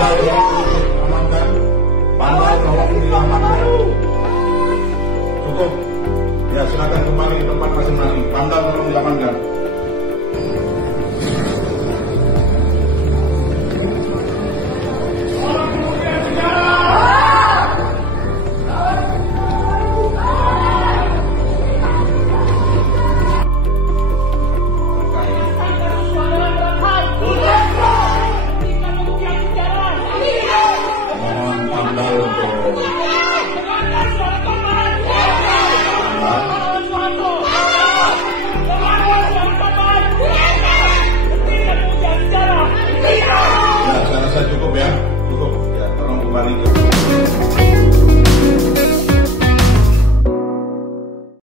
Pandal tolong diamankan. Pandal tolong diamankan. Cukup. Ya, silakan kembali ke tempat masing-masing. Pandal tolong diamankan. Cukup ya, tolong kembali ke